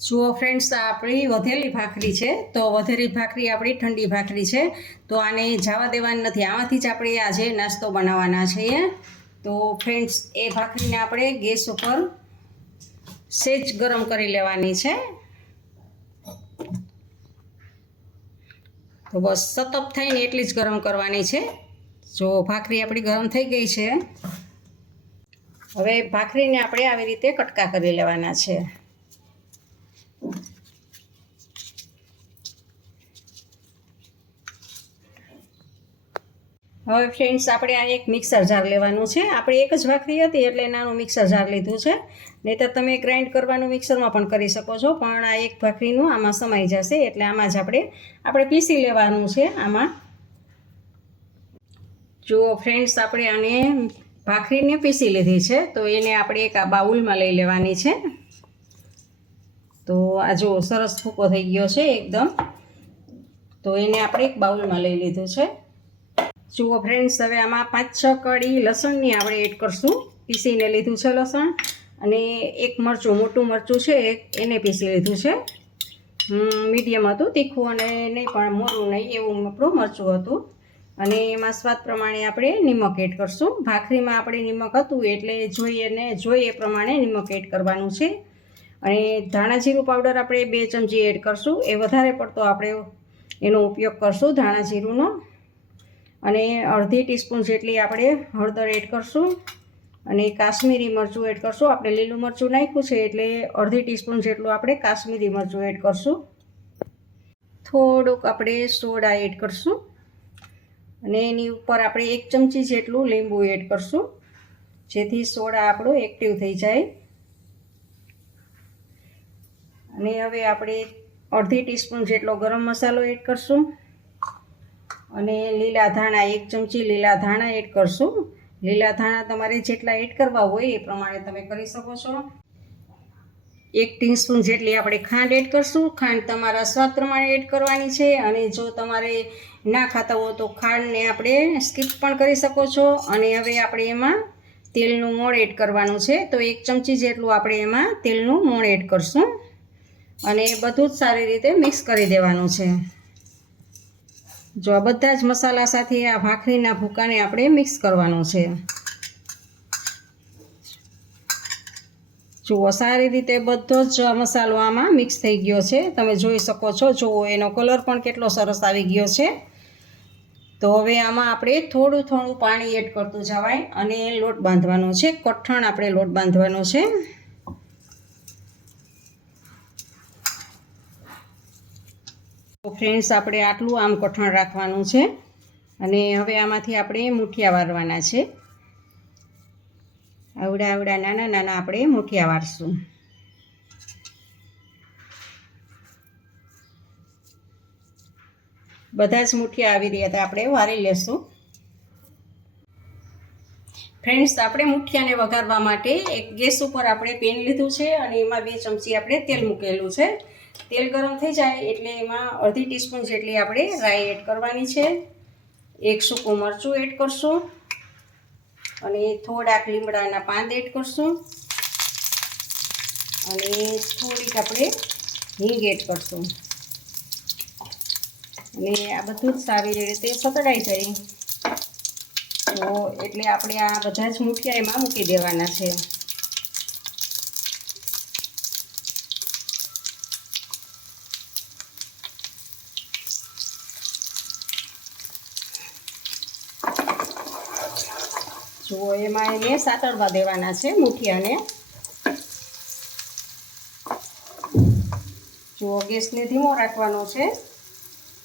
જુઓ ફ્રેન્ડ્સ, આપણી વધેલી ભાખરી છે. તો વધેલી ભાખરી આપણી ઠંડી ભાખરી છે, તો આને જવા દેવાની નથી. આમાંથી જ આપણે આજે નાસ્તો બનાવવાના છીએ. તો ફ્રેન્ડ્સ, એ ભાખરીને આપણે ગેસ ઉપર સેજ ગરમ કરી લેવાની છે. તો બસ સતપ થઈને એટલી જ ગરમ કરવાની છે. જો ભાખરી આપણી ગરમ થઈ ગઈ છે, હવે ભાખરીને આપણે આવી રીતે કટકા કરી લેવાના છે. હવે ફ્રેન્ડ્સ, આપણે આ એક મિક્સર જાર લેવાનું છે. આપણે એક જ ભાખરી હતી એટલે નાનું મિક્સર જાર લીધું છે. નહીંતર તમે ગ્રાઇન્ડ કરવાનું મિક્સરમાં પણ કરી શકો છો, પણ આ એક ભાખરીનું આમાં સમાઈ જશે એટલે આમાં જ આપણે પીસી લેવાનું છે. આમાં જુઓ ફ્રેન્ડ્સ, આપણે આને ભાખરીને પીસી લીધી છે, તો એને આપણે એક આ બાઉલમાં લઈ લેવાની છે. તો આ જો સરસ ભૂકો થઈ ગયો છે એકદમ. તો એને આપણે એક બાઉલમાં લઈ લીધું છે. જુઓ ફ્રેન્ડ્સ, હવે આમાં 5-6 કળી લસણની આપણે એડ કરશું. પીસીને લીધું છે લસણ, અને એક મરચું, મોટું મરચું છે એને પીસી લીધું છે. મીડિયમ હતું, તીખું અને નહીં પણ મોરું નહીં એવું આપણું મરચું હતું. અને એમાં સ્વાદ પ્રમાણે આપણે નિમક એડ કરશું. ભાખરીમાં આપણે નિમક હતું એટલે જોઈએ એ પ્રમાણે નિમક એડ કરવાનું છે. અને ધાણા જીરું પાવડર આપણે 2 ચમચી એડ કરશું. એ વધારે પડતો આપણે એનો ઉપયોગ કરશું ધાણા જીરુંનો. અને અડધી ટીસ્પૂન જેટલી આપણે હળદર એડ કરશું. અને કાશ્મીરી મરચું એડ કરશું. આપણે લીલું મરચું નાખ્યું છે એટલે અડધી ટીસ્પૂન જેટલું આપણે કાશ્મીરી મરચું એડ કરશું. થોડુંક આપણે સોડા એડ કરશું. અને એની ઉપર આપણે 1 ચમચી જેટલું લીંબુ એડ કરશું, જેથી સોડા આપણો એક્ટિવ થઈ જાય. અને હવે આપણે અડધી ટીસ્પૂન જેટલો ગરમ મસાલો એડ કરશું. અને લીલા ધાણા 1 ચમચી લીલા ધાણા એડ કરશું. લીલા ધાણા તમારે જેટલા એડ કરવા હોય એ પ્રમાણે તમે કરી શકો છો. 1 ટીસ્પૂન જેટલી આપણે ખાંડ એડ કરશું. ખાંડ તમારા સ્વાદ પ્રમાણે એડ કરવાની છે. અને જો તમારે ના ખાતા હો તો ખાંડને આપણે સ્કીપ પણ કરી શકો છો. અને હવે આપણે એમાં તેલનું મોણ એડ કરવાનું છે. તો 1 ચમચી જેટલું આપણે એમાં તેલનું મોણ એડ કરશું. અને બધું જ સારી રીતે મિક્સ કરી દેવાનું છે. જો આ બધા જ મસાલા સાથે આ ભાખરીના ભૂકાને આપણે મિક્સ કરવાનું છે. જુઓ સારી રીતે બધો જ મસાલો આમાં મિક્સ થઈ ગયો છે, તમે જોઈ શકો છો. જુઓ એનો કલર પણ કેટલો સરસ આવી ગયો છે. તો હવે આમાં આપણે થોડું થોડું પાણી એડ કરતું જવાય અને લોટ બાંધવાનો છે. કઠણ આપણે લોટ બાંધવાનો છે. તો ફ્રેન્ડ્સ, આપણે આટલું આમ કઠણ રાખવાનું છે. અને હવે આમાંથી આપણે મૂઠિયા વારવાના છે. આવડા નાના નાના આપણે મૂઠિયા વારશું. બધા જ મૂઠિયા આવી રહ્યા હતા આપણે વારી લેશું. ફ્રેન્ડ્સ, આપણે મૂઠિયાને વઘારવા માટે એક ગેસ ઉપર આપણે પેન લીધું છે અને એમાં 2 ચમચી આપણે તેલ મૂકેલું છે. તેલ ગરમ થઈ જાય એટલે એમાં અડધી ટીસ્પૂન જેટલી આપણે રાઈ એડ કરવાની છે. 1 સૂકું મરચું એડ કરશું. અને થોડાક લીમડાના પાન એડ કરશું. અને થોડીક આપણે હિંગ એડ કરશું. અને આ બધું જ સારી રીતે સતળાઈ જાય તો એટલે આપણે આ બધા જ મૂઠિયા એમાં મૂકી દેવાના છે. જુઓ એમાં એને સાતળવા દેવાના છે મૂઠિયાને. જુઓ ગેસને ધીમો રાખવાનો છે,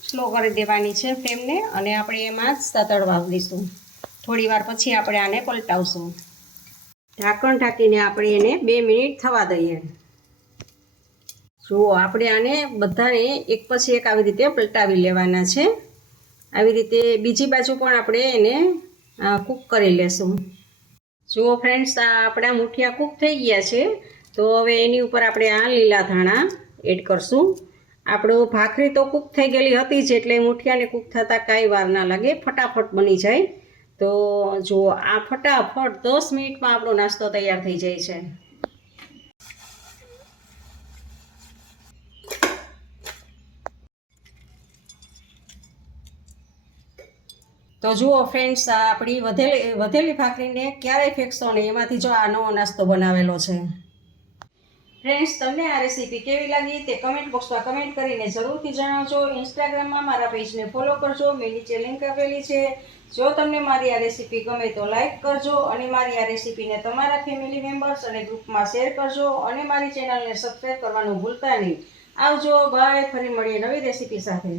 સ્લો કરી દેવાની છે ફ્લેમને. અને આપણે એમાં જ સાતળવા દઈશું. થોડી વાર પછી આપણે આને પલટાવશું. ઢાંકણ ઢાંકીને આપણે એને 2 મિનિટ થવા દઈએ. જુઓ આપણે આને બધાને એક પછી એક આવી રીતે પલટાવી લેવાના છે. આવી રીતે બીજી બાજુ પણ આપણે એને કૂક કરી લેશું. જુઓ ફ્રેન્ડ્સ, આ આપણા મૂઠિયા કૂક થઈ ગયા છે. તો હવે એની ઉપર આપણે આ લીલા ધાણા એડ કરશું. આપણું ભાખરી તો કૂક થઈ ગયેલી હતી જ એટલે મૂઠિયાને કૂક થતાં કાંઈ વાર ના લાગે, ફટાફટ બની જાય. તો જુઓ આ ફટાફટ 10 મિનિટમાં આપણો નાસ્તો તૈયાર થઈ જાય છે. તો જુઓ ફ્રેન્ડ્સ, આ આપણી વધેલી ભાખરીને ક્યારેય ફેંકશો નહીં, એમાંથી જો આ નવો નાસ્તો બનાવેલો છે. ફ્રેન્ડ્સ, તમને આ રેસીપી કેવી લાગી તે કમેન્ટ બોક્સમાં કમેન્ટ કરીને જરૂરથી જણાવજો. ઇન્સ્ટાગ્રામમાં મારા પેજને ફોલો કરજો, મેં નીચે લિંક આપેલી છે. જો તમને મારી આ રેસીપી ગમે તો લાઈક કરજો અને મારી આ રેસીપીને તમારા ફેમિલી મેમ્બર્સ અને ગ્રુપમાં શેર કરજો અને મારી ચેનલને સબસ્ક્રાઈબ કરવાનું ભૂલતા નહીં. આવજો, બાય. ફરી મળીએ નવી રેસીપી સાથે.